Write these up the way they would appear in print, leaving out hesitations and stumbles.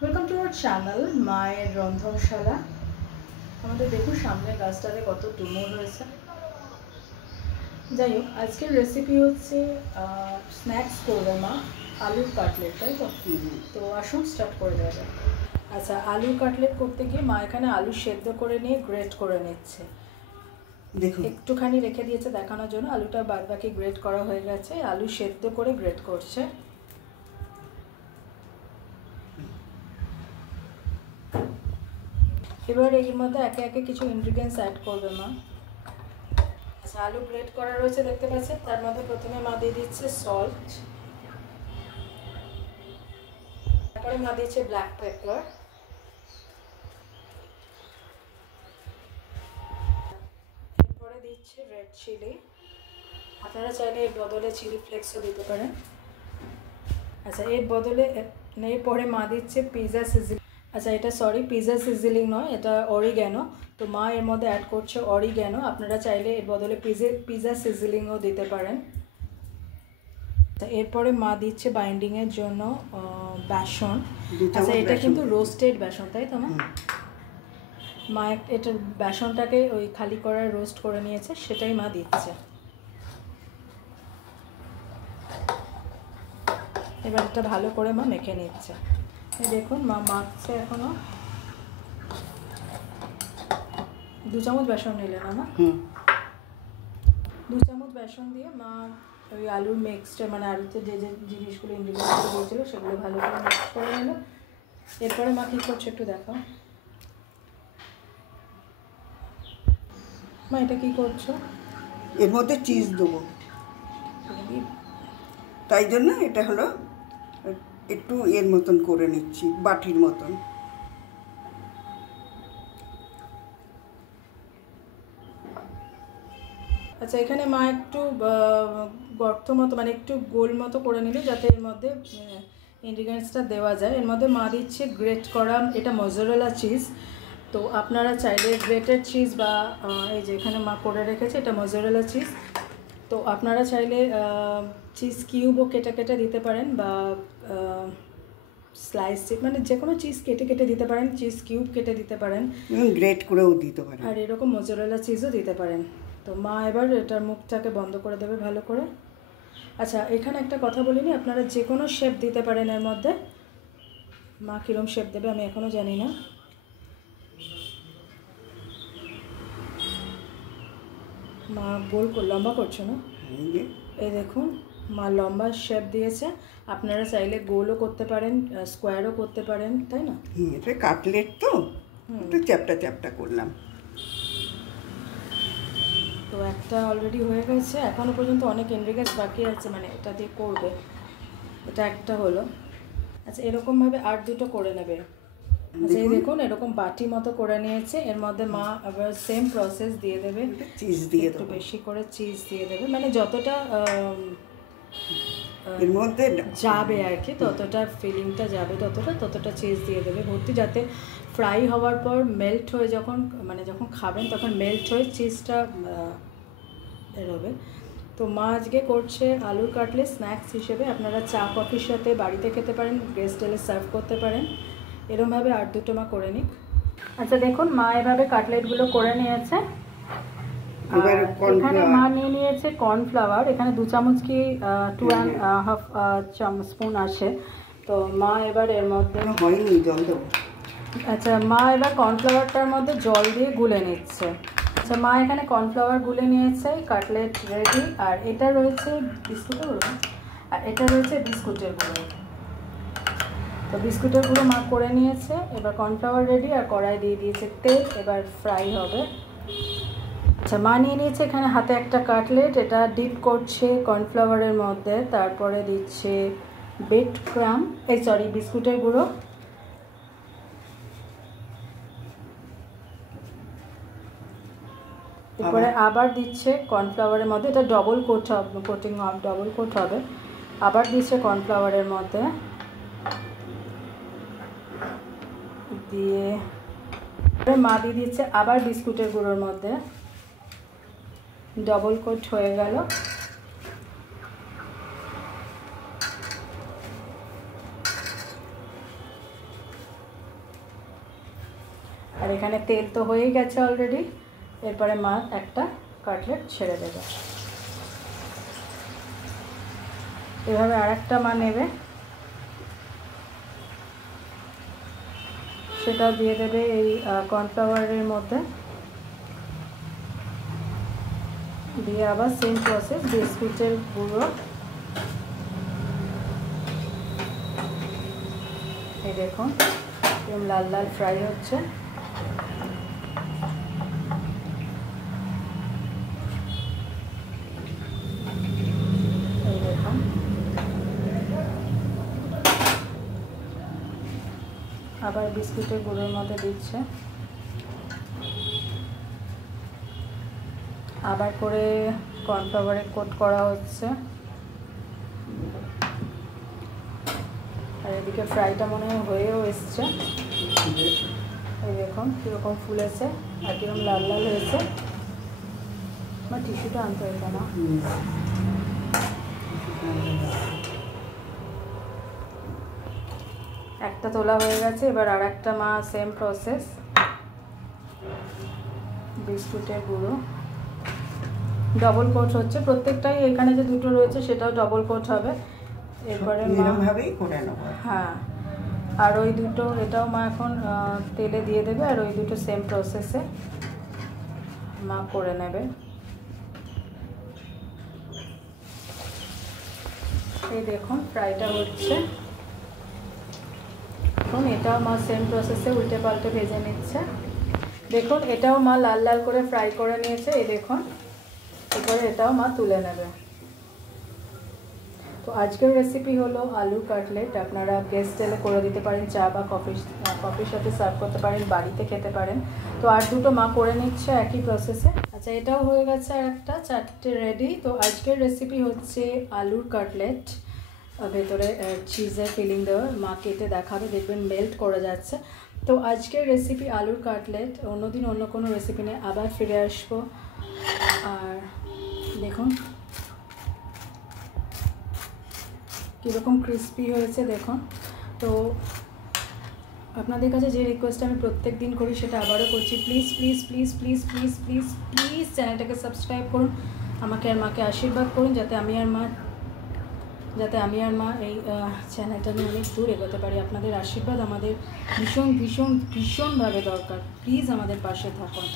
Welcome to our channel মায়ের রন্ধনশালা। আমাদের দেখুন সামনে গাছটাতে কত ডুমুর হয়েছে। যাই হোক, আজকের রেসিপি হচ্ছে স্ন্যাক্স করবে মা, আলুর কাটলেট, তাই তো? তো আসুন স্টার্ট করে দেওয়া যাক। আচ্ছা, আলুর কাটলেট করতে গিয়ে মা এখানে আলু সেদ্ধ করে নিয়ে গ্রেট করে নিচ্ছে। দেখুন একটুখানি রেখে দিয়েছে দেখানোর জন্য। আলুটা বাদ বাকি গ্রেট করা হয়ে গেছে, আলু সেদ্ধ করে গ্রেট করছে। এবার এর মধ্যে একে একে কিছু ইনগ্রিডিয়েন্টস অ্যাড করবে মা। আচ্ছা, আলু গ্রেট করা রয়েছে দেখতে পাচ্ছেন। তার মধ্যে প্রথমে মা দিয়ে দিচ্ছে সল্ট, তারপরে মা দিচ্ছে ব্ল্যাক পেপার, এরপরে দিচ্ছে রেড চিলি। আপনারা চাইলে এর বদলে চিলি ফ্লেক্সও দিতে পারেন। আচ্ছা, এর বদলে এরপরে মা দিচ্ছে পিৎজা সিজলিং। আচ্ছা, এটা পিৎজা সিজলিং নয়, এটা অরিগ্যানো। তো মা এর মধ্যে অ্যাড করছে অরিগ্যানো। আপনারা চাইলে এর বদলে পিৎজা সিজলিংও দিতে পারেন। এরপরে মা দিচ্ছে বাইন্ডিংয়ের জন্য বেসন। আচ্ছা, এটা কিন্তু রোস্টেড বেসন, তাই তো মা এটার বেসনটাকে ওই খালি করায় রোস্ট করে নিয়েছে, সেটাই মা দিচ্ছে। এবার এটা ভালো করে মা মেখে নিচ্ছে। দেখুন মা মাখছে এখনো। 2 চামচ বেসন নিলেন না? 2 চামচ বেসন দিয়ে মা ওই আলুর মিক্সটা, মানে আলুতে যে যে জিনিসগুলো ইনগ্রিডিয়েন্টস দিয়েছিল সেগুলো ভালো করে মিক্স করে নিল। এরপরে মা কী করছে একটু দেখো। মা এটা কী করছো? এর মধ্যে চিজ দেবো, তাই জন্য এটা হলো একটু এর মতন করে নিচ্ছি, বাটির মতন। আচ্ছা, এখানে মা একটু গর্ত মতো, মানে একটু গোল মতো করে নিল যাতে এর মধ্যে ইনগ্রিডিয়েন্টসটা দেওয়া যায়। এর মধ্যে মা দিচ্ছে গ্রেট করা, এটা মজরেলা চিজ। তো আপনারা চাইলে গ্রেটেড চিজ বা এই যে এখানে মা করে রেখেছে এটা মজরেলা চিজ। তো আপনারা চাইলে চিজ কিউবও কেটে কেটে দিতে পারেন, বা স্লাইস, মানে যে কোনো চিজ কেটে কেটে দিতে পারেন, চিজ কিউব কেটে দিতে পারেন, গ্রেট করেও দিতে পারেন, আর এরকম মজরেলা চিজও দিতে পারেন। তো মা এবার এটার মুখটাকে বন্ধ করে দেবে ভালো করে। আচ্ছা, এখানে একটা কথা বলিনি, আপনারা যে কোনো শেপ দিতে পারেন এর মধ্যে। মা কীরকম শেপ দেবে আমি এখনও জানি না। মা গোল লম্বা করছে না? এই দেখুন মা লম্বা শেপ দিয়েছে। আপনারা চাইলে গোলও করতে পারেন, স্কোয়ারও করতে পারেন, তাই না? এটা কাটলেট তো একটু চ্যাপটা চ্যাপটা করলাম। তো একটা অলরেডি হয়ে গেছে, এখনও পর্যন্ত অনেক ইনগ্রিডিয়েন্টস বাকি আছে, মানে এটা দিয়ে করবে। এটা একটা হলো। আচ্ছা, এরকমভাবে আর দুটো করে নেবে। আচ্ছা, এই দেখুন এরকম বাটি মতো করে নিয়েছে। এর মধ্যে মা আবার সেম প্রসেস দিয়ে দেবে, চিজ দিয়ে একটু বেশি করে চিজ দিয়ে দেবে, মানে যতটা এর মধ্যে যাবে আর কি, ততটা ফিলিংটা যাবে, ততটা চিজ দিয়ে দেবে ভর্তি, যাতে ফ্রাই হওয়ার পর মেল্ট হয়ে যখন খাবেন তখন মেল্ট হয়ে চিজটা বেরোবে। তো মা আজকে করছে আলুর কাটলেট স্ন্যাক্স হিসেবে। আপনারা চা কফির সাথে বাড়িতে খেতে পারেন, গেস্ট এলে সার্ভ করতে পারেন। এরমভাবে আর দুটো মা করে নিক। আচ্ছা, দেখুন মা এভাবে কাটলেটগুলো করে নিয়েছে। এখানে মা নিয়ে নিয়েছে কর্নফ্লাওয়ার। এখানে 2 চামচ কি 2.5 স্পুন আসে। তো মা এবার এর মধ্যে হয়নি জল দেবো। আচ্ছা, মা এবার কর্নফ্লাওয়ারটার মধ্যে জল দিয়ে গুলে নিচ্ছে। আচ্ছা, মা এখানে কর্নফ্লাওয়ার গুলে নিয়েছে, কাটলেট রেডি। আর এটা রয়েছে বিস্কুটের গুঁড়ো, আর এটা রয়েছে বিস্কুটের গুঁড়ো। তো বিস্কুটের গুঁড়ো মা করে নিয়েছে। এবার কর্নফ্লাওয়ার রেডি, আর কড়াই দিয়ে দিয়েছে তেল, এবার ফ্রাই হবে। আচ্ছা, মা নিয়ে নিয়েছে এখানে হাতে একটা কাটলেট, এটা ডিপ করছে কর্নফ্লাওয়ারের মধ্যে, তারপরে দিচ্ছে বিস্কুটের গুঁড়ো, এরপরে আবার দিচ্ছে কর্নফ্লাওয়ারের মধ্যে, এটা ডবল কোট হবে। আবার দিচ্ছে কর্নফ্লাওয়ারের মধ্যে দিয়ে, মা দিয়ে দিচ্ছে আবার বিস্কুটের গুঁড়োর মধ্যে, ডবল কোট হয়ে গেল। আর এখানে তেল তো হয়েই গেছে অলরেডি। এরপরে মা একটা কাটলেট ছেড়ে দেবে। এভাবে আর একটা মা নেবে, সেটাও দিয়ে দেবে এই কর্নফ্লাওয়ারের মধ্যে। দিয়ে আবার সেম প্রসেস, বিস্কুটের গুঁড়ো, এই দেখুন এরকম লাল লাল ফ্রাই হচ্ছে। এই দেখুন আবার বিস্কুটের গুঁড়োর মধ্যে দিচ্ছে, আবার করে কর্নফ্লাওয়ারে কোট করা হচ্ছে। আর এদিকে ফ্রাইটা মনে হয় হয়েও এসছে। এই দেখুন কীরকম ফুলেছে আর কীরকম লাল লাল হয়েছে। আমার টিস্যুটা আনতে হয়েছে না। একটা তোলা হয়ে গেছে, এবার আর একটা মা সেম প্রসেস, বিস্কুটের গুঁড়ো ডবল কোট হচ্ছে প্রত্যেকটাই। এখানে যে দুটো রয়েছে সেটাও ডবল কোট হবে। এরপরে এরকমভাবেই করে নেব। হ্যাঁ, আর ওই দুটো এটাও মা এখন তেলে দিয়ে দেবে, আর ওই দুটো সেম প্রসেসে মা করে নেবে। এই দেখুন ফ্রাইটা হচ্ছে এখন, এটাও মা সেম প্রসেসে উল্টে পাল্টে ভেজে নিচ্ছে। দেখুন এটাও মা লাল লাল করে ফ্রাই করে নিয়েছে। এই দেখুন এরপরে এটাও মা তুলে নেবে। তো আজকের রেসিপি হলো আলুর কাটলেট। আপনারা গেস্ট এলে করে দিতে পারেন, চা বা কফির সাথে সার্ভ করতে পারেন, বাড়িতে খেতে পারেন। তো আর দুটো মা করে নিচ্ছে একই প্রসেসে। আচ্ছা এটাও হয়ে গেছে, আর একটা চারটে রেডি। তো আজকের রেসিপি হচ্ছে আলুর কাটলেট, ভেতরে চিজের ফিলিং দেওয়া। মা কেটে দেখাবে, দেখবেন মেল্ট করে যাচ্ছে। তো আজকের রেসিপি আলুর কাটলেট। অন্যদিন অন্য কোনো রেসিপি নিয়ে আবার ফিরে আসবো। আর দেখুন কীরকম ক্রিস্পি হয়েছে দেখুন। তো আপনাদের কাছে যে রিকোয়েস্ট আমি প্রত্যেক দিন করি সেটা আবারও করছি, please please please please please please please চ্যানেলটাকে সাবস্ক্রাইব করুন, আমাকে আর মাকে আশীর্বাদ করুন যাতে আমি আর মা এই চ্যানেলটা নিয়ে অনেক দূর এগোতে পারি। আপনাদের আশীর্বাদ আমাদের ভীষণ ভীষণ ভীষণভাবে দরকার। প্লিজ আমাদের পাশে থাকুন।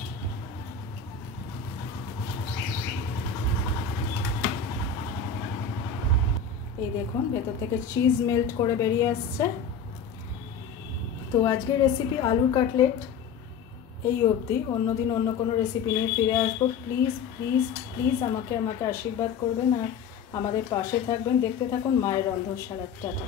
এই দেখুন ভেতর থেকে চিজ মেল্ট করে বেরিয়ে আসছে। তো আজকের রেসিপি আলুর কাটলেট এই অবধি। অন্যদিন অন্য কোনো রেসিপি নিয়ে ফিরে আসবো। প্লিজ প্লিজ প্লিজ আমাকে আশীর্বাদ করবেন আর আমাদের পাশে থাকবেন। দেখতে থাকুন মায়ের রন্ধনশালা। টাটা।